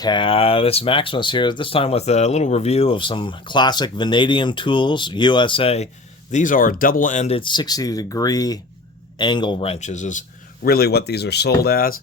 Catus Maximus here, this time with a little review of some classic Vanadium tools, USA. These are double-ended 60-degree angle wrenches is really what these are sold as.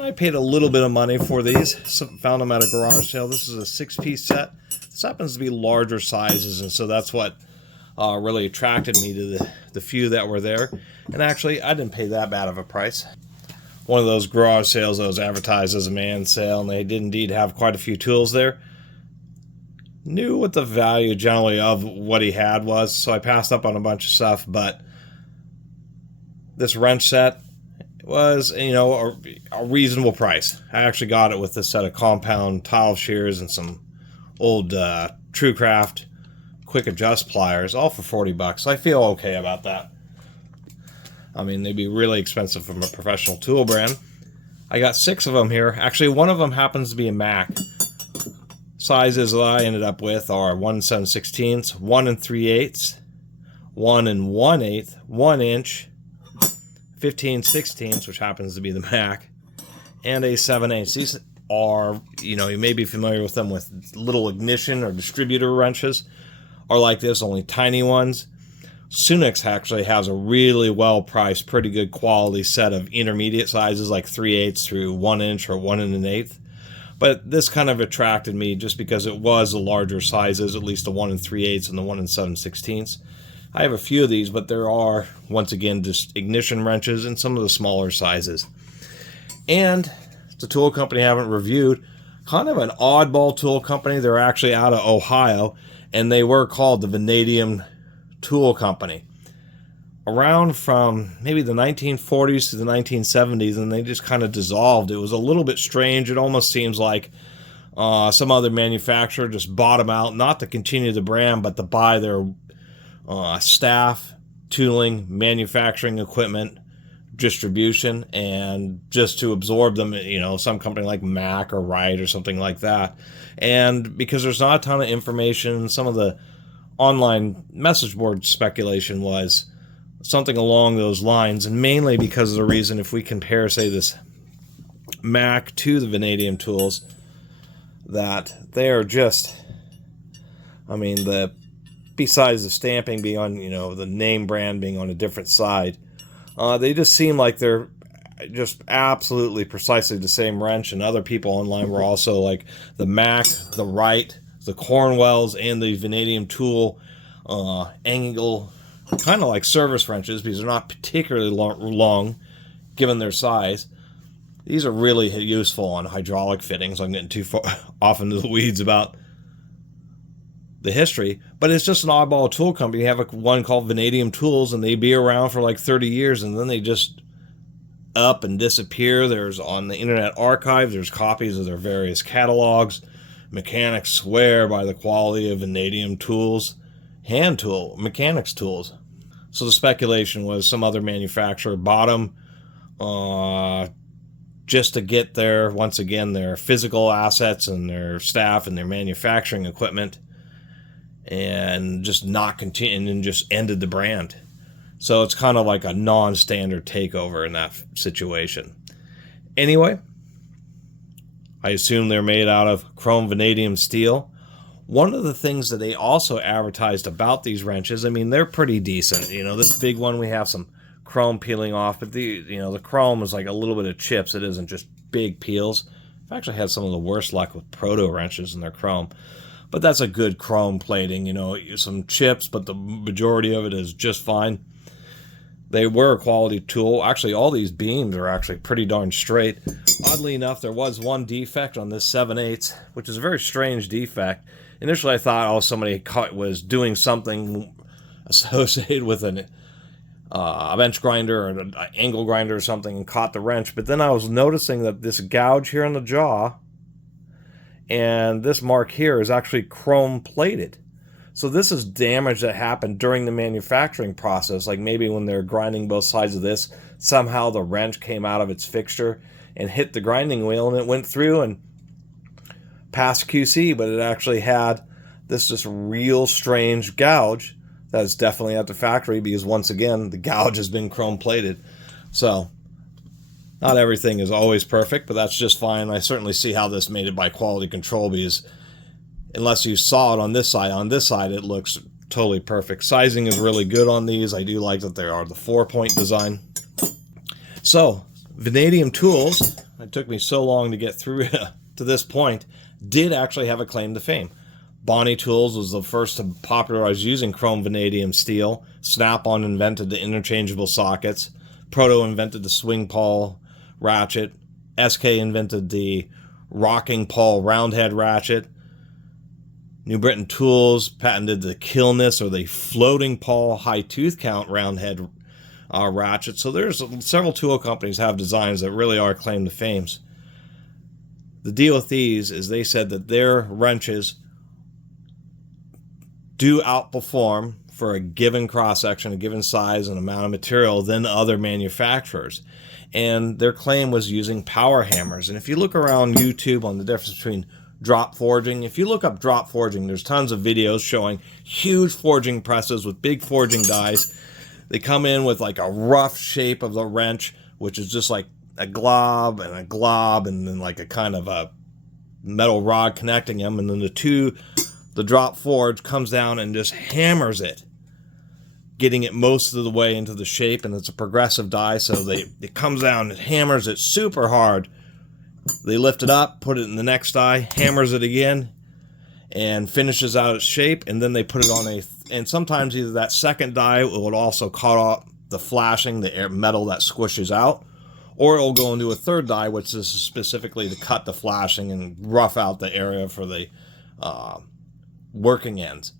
I paid a little bit of money for these, found them at a garage sale. This is a 6-piece set. This happens to be larger sizes, and so that's what really attracted me to the few that were there. And actually, I didn't pay that bad of a price. One of those garage sales that was advertised as a man sale, and they did indeed have quite a few tools there. Knew what the value generally of what he had was, so I passed up on a bunch of stuff, but this wrench set was, a reasonable price. I actually got it with a set of compound tile shears and some old TrueCraft quick adjust pliers, all for 40 bucks. So I feel okay about that. I mean, they'd be really expensive from a professional tool brand. I got 6 of them here. Actually, one of them happens to be a Mac. Sizes that I ended up with are 1 7/16, 1 3/8, 1 1/8, 1 inch, 15/16, which happens to be the Mac, and a 7/8. These are, you may be familiar with them with little ignition or distributor wrenches, are like this, only tiny ones. Sunix actually has a really well-priced, pretty good quality set of intermediate sizes like 3/8 through 1 inch or 1 1/8. But this kind of attracted me just because it was the larger sizes, at least the 1 3/8 and the 1 7/16. I have a few of these, but there are, once again, just ignition wrenches in some of the smaller sizes. And it's a tool company I haven't reviewed, kind of an oddball tool company. They're actually out of Ohio, and they were called the Vanadium Tool Company. Around from maybe the 1940s to the 1970s, and they just kind of dissolved. It was a little bit strange. It almost seems like some other manufacturer just bought them out, not to continue the brand, but to buy their staff, tooling, manufacturing equipment, distribution, and just to absorb them, some company like Mac or Wright or something like that. And because there's not a ton of information, some of the online message board speculation was something along those lines, and mainly because of the reason, if we compare, say, this Mac to the Vanadium tools, that they are just, besides the stamping being on, the name brand being on a different side, they just seem like they're just absolutely precisely the same wrench. And other people online were also like the Mac, the Wright, the Cornwells, and the Vanadium tool angle, kind of like service wrenches, because they're not particularly long given their size. These are really useful on hydraulic fittings. I'm getting too far off into the weeds about the history, but it's just an oddball tool company. You have one called Vanadium Tools, and they'd be around for like 30 years, and then they just up and disappear. There's, on the Internet Archive, there's copies of their various catalogs. Mechanics swear by the quality of Vanadium tools, hand tool, mechanics tools. So the speculation was some other manufacturer bought them just to get their, once again, their physical assets and their staff and their manufacturing equipment, and just not continue, and just ended the brand. So it's kind of like a non-standard takeover in that situation. Anyway, I assume they're made out of chrome vanadium steel. One of the things that they also advertised about these wrenches, they're pretty decent. This big one, we have some chrome peeling off, but the chrome is like a little bit of chips. It isn't just big peels. I've actually had some of the worst luck with proto wrenches in their chrome. But that's a good chrome plating, some chips, but the majority of it is just fine. They were a quality tool. Actually, all these beams are actually pretty darn straight. Oddly enough, there was one defect on this 7/8, which is a very strange defect. Initially, I thought, somebody was doing something associated with a bench grinder or an angle grinder or something and caught the wrench. But then I was noticing that this gouge here on the jaw and this mark here is actually chrome plated. So this is damage that happened during the manufacturing process. Like maybe when they're grinding both sides of this, somehow the wrench came out of its fixture and hit the grinding wheel, and it went through and passed QC, but it actually had this just real strange gouge that is definitely at the factory, because once again, the gouge has been chrome plated. So Not everything is always perfect, but that's just fine. I certainly see how this made it by quality control, because unless you saw it on this side it looks totally perfect. Sizing is really good on these. I do like that they are the 4-point design. So, Vanadium tools, it took me so long to get through to this point, did actually have a claim to fame. Bonnie Tools was the first to popularize using chrome vanadium steel. Snap-on invented the interchangeable sockets. Proto invented the swing pawl ratchet. SK invented the rocking pawl roundhead ratchet. New Britain Tools patented the Killness, or the floating pawl high tooth count roundhead ratchet. So there's several tool companies have designs that really are claim to fames. The deal with these is they said that their wrenches do outperform for a given cross-section, a given size and amount of material than other manufacturers. And their claim was using power hammers. And if you look around YouTube on the difference between drop forging, if you look up drop forging, there's tons of videos showing huge forging presses with big forging dies. They come in with like a rough shape of the wrench, which is just like a glob and a glob, and then like a kind of a metal rod connecting them. And then the drop forge comes down and just hammers it, getting it most of the way into the shape. And it's a progressive die, so it comes down, it hammers it super hard. They lift it up, put it in the next die, hammers it again, and finishes out its shape. And then they put it on and sometimes either that second die will also cut off the flashing, the metal that squishes out, or it will go into a third die, which is specifically to cut the flashing and rough out the area for the working ends.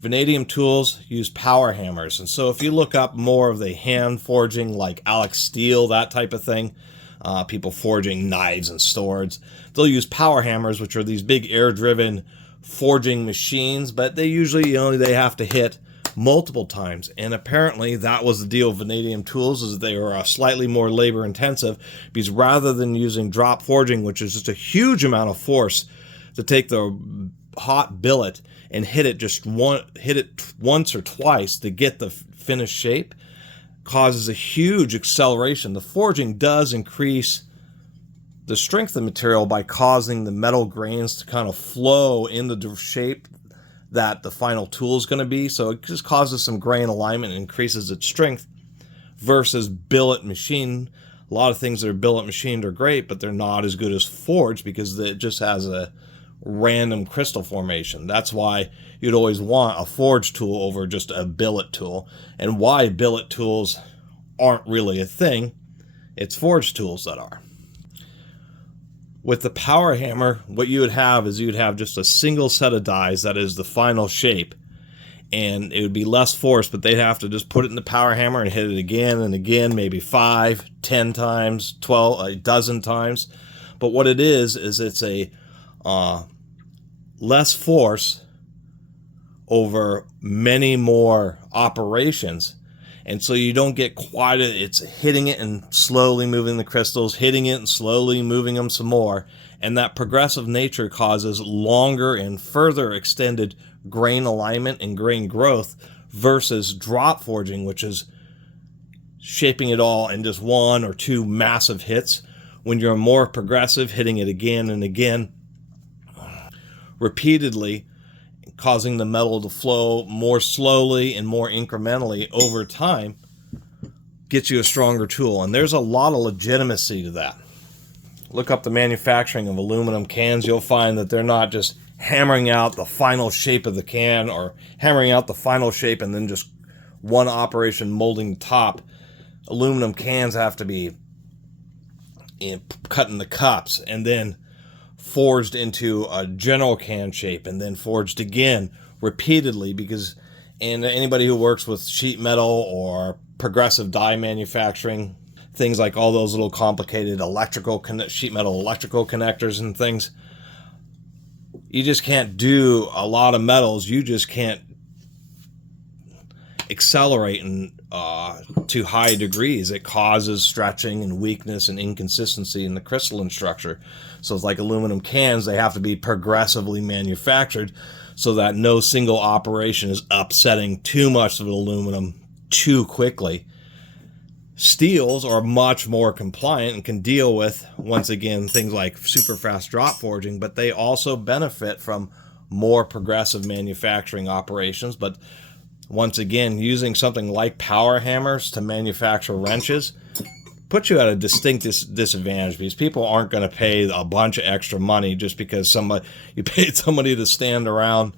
Vanadium tools use power hammers, and so if you look up more of the hand forging, like Alex Steel, that type of thing, people forging knives and swords, they'll use power hammers, which are these big air-driven forging machines, but they usually, they have to hit multiple times. And apparently that was the deal with vanadium tools, is that they are slightly more labor intensive, because rather than using drop forging, which is just a huge amount of force to take the hot billet and hit it once or twice to get the finished shape, causes a huge acceleration. The forging does increase the strength of the material by causing the metal grains to kind of flow into the shape that the final tool is going to be. So it just causes some grain alignment and increases its strength, versus billet machine. A lot of things that are billet machined are great, but they're not as good as forged because it just has a random crystal formation. That's why you'd always want a forged tool over just a billet tool, and why billet tools aren't really a thing. It's forged tools that are. With the power hammer, what you would have is you'd have just a single set of dies that is the final shape, and it would be less force, but they'd have to just put it in the power hammer and hit it again and again, maybe 5, 10 times, 12, a dozen times. But what it is it's a less force over many more operations. And so you don't get quite it's hitting it and slowly moving the crystals, hitting it and slowly moving them some more. And that progressive nature causes longer and further extended grain alignment and grain growth, versus drop forging, which is shaping it all in just 1 or 2 massive hits. When you're more progressive, hitting it again and again, repeatedly, causing the metal to flow more slowly and more incrementally over time, gets you a stronger tool. And there's a lot of legitimacy to that. Look up the manufacturing of aluminum cans. You'll find that they're not just hammering out the final shape of the can, or hammering out the final shape and then just one operation molding the top. Aluminum cans have to be cut in the cups and then forged into a general can shape, and then forged again repeatedly, and anybody who works with sheet metal or progressive die manufacturing, things like all those little complicated sheet metal electrical connectors and things, you just can't do a lot of metals. You just can't accelerate to high degrees. It causes stretching and weakness and inconsistency in the crystalline structure. So it's like aluminum cans, they have to be progressively manufactured so that no single operation is upsetting too much of the aluminum too quickly. steels are much more compliant and can deal with, once again, things like super fast drop forging, but they also benefit from more progressive manufacturing operations. But once again, using something like power hammers to manufacture wrenches puts you at a distinct disadvantage, because people aren't going to pay a bunch of extra money just because you paid somebody to stand around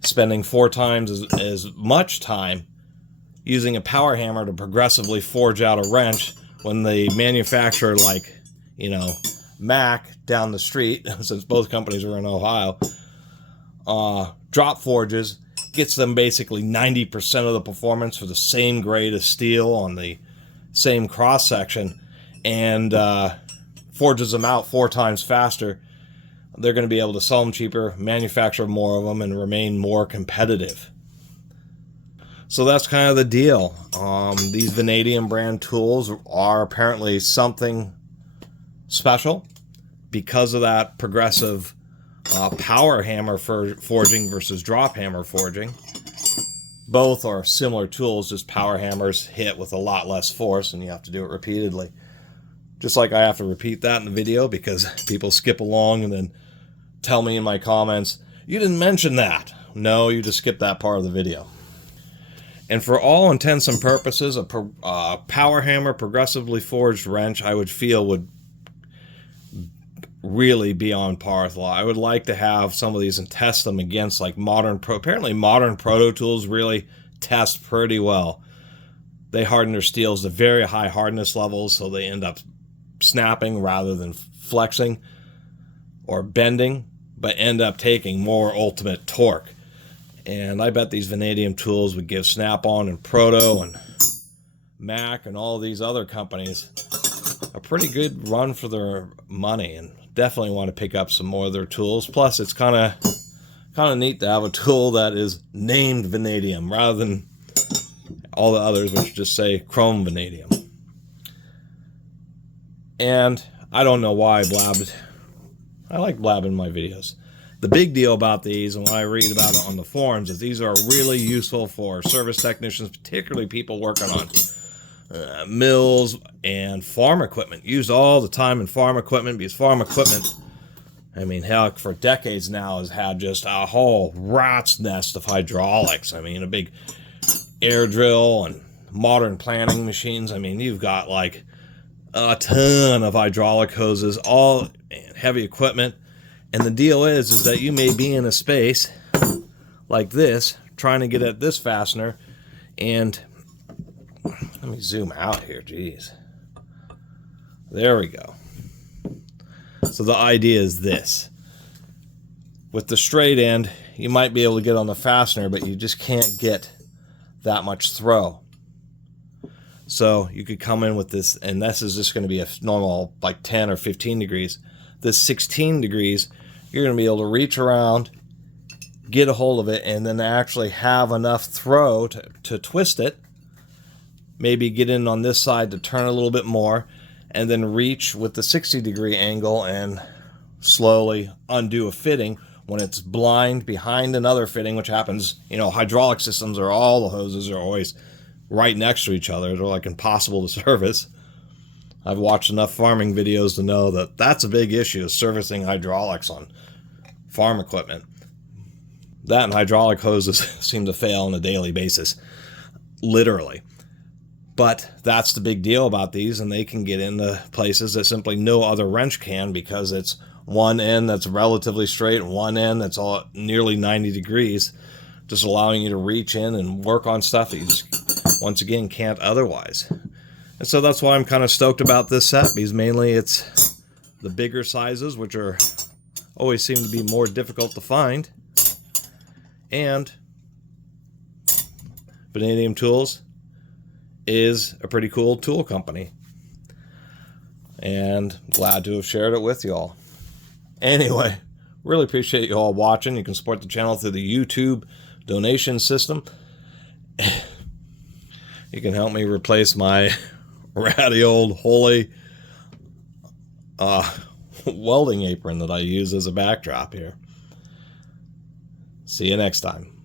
spending 4 times as much time using a power hammer to progressively forge out a wrench, when the manufacturer, like, Mac down the street, since both companies are in Ohio, drop forges, gets them basically 90% of the performance for the same grade of steel on the same cross section, and forges them out 4 times faster. They're going to be able to sell them cheaper, manufacture more of them, and remain more competitive. So that's kind of the deal. These Vanadium brand tools are apparently something special because of that progressive power hammer for forging versus drop hammer forging. Both are similar tools, just power hammers hit with a lot less force, and you have to do it repeatedly. Just like I have to repeat that in the video, because people skip along and then tell me in my comments, "You didn't mention that." No, you just skipped that part of the video. And for all intents and purposes, a power hammer progressively forged wrench, I would feel, would really be on par with law. I would like to have some of these and test them against like apparently modern proto tools really test pretty well. They harden their steels to very high hardness levels, so they end up snapping rather than flexing or bending, but end up taking more ultimate torque. And I bet these Vanadium tools would give Snap-on and Proto and Mac and all these other companies a pretty good run for their money, and definitely want to pick up some more of their tools. Plus, it's kind of neat to have a tool that is named Vanadium rather than all the others which just say Chrome Vanadium. And I don't know why I blabbed. I like blabbing my videos. The big deal about these, and when I read about it on the forums, is these are really useful for service technicians, particularly people working on mills and farm equipment. Used all the time in farm equipment, because farm equipment, I mean, hell, for decades now has had just a whole rat's nest of hydraulics. I mean, a big air drill and modern planting machines. I mean, you've got like a ton of hydraulic hoses, all heavy equipment. And the deal is that you may be in a space like this, trying to get at this fastener, and let me zoom out here, geez. There we go. So the idea is this. With the straight end, you might be able to get on the fastener, but you just can't get that much throw. So you could come in with this, and this is just going to be a normal like 10 or 15 degrees. This 16 degrees, you're going to be able to reach around, get a hold of it, and then actually have enough throw to twist it. Maybe get in on this side to turn a little bit more, and then reach with the 60-degree angle and slowly undo a fitting when it's blind behind another fitting, which happens, hydraulic systems are, all the hoses are always right next to each other. They're like impossible to service. I've watched enough farming videos to know that that's a big issue, is servicing hydraulics on farm equipment. That and hydraulic hoses seem to fail on a daily basis, literally. But that's the big deal about these, and they can get into places that simply no other wrench can, because it's one end that's relatively straight and one end that's all nearly 90 degrees, just allowing you to reach in and work on stuff that you just, once again, can't otherwise. And so that's why I'm kind of stoked about this set, because mainly it's the bigger sizes, which are always seem to be more difficult to find. And Vanadium Tools is a pretty cool tool company. And glad to have shared it with y'all. Anyway, really appreciate you all watching. You can support the channel through the YouTube donation system. You can help me replace my ratty old holy welding apron that I use as a backdrop here. See you next time.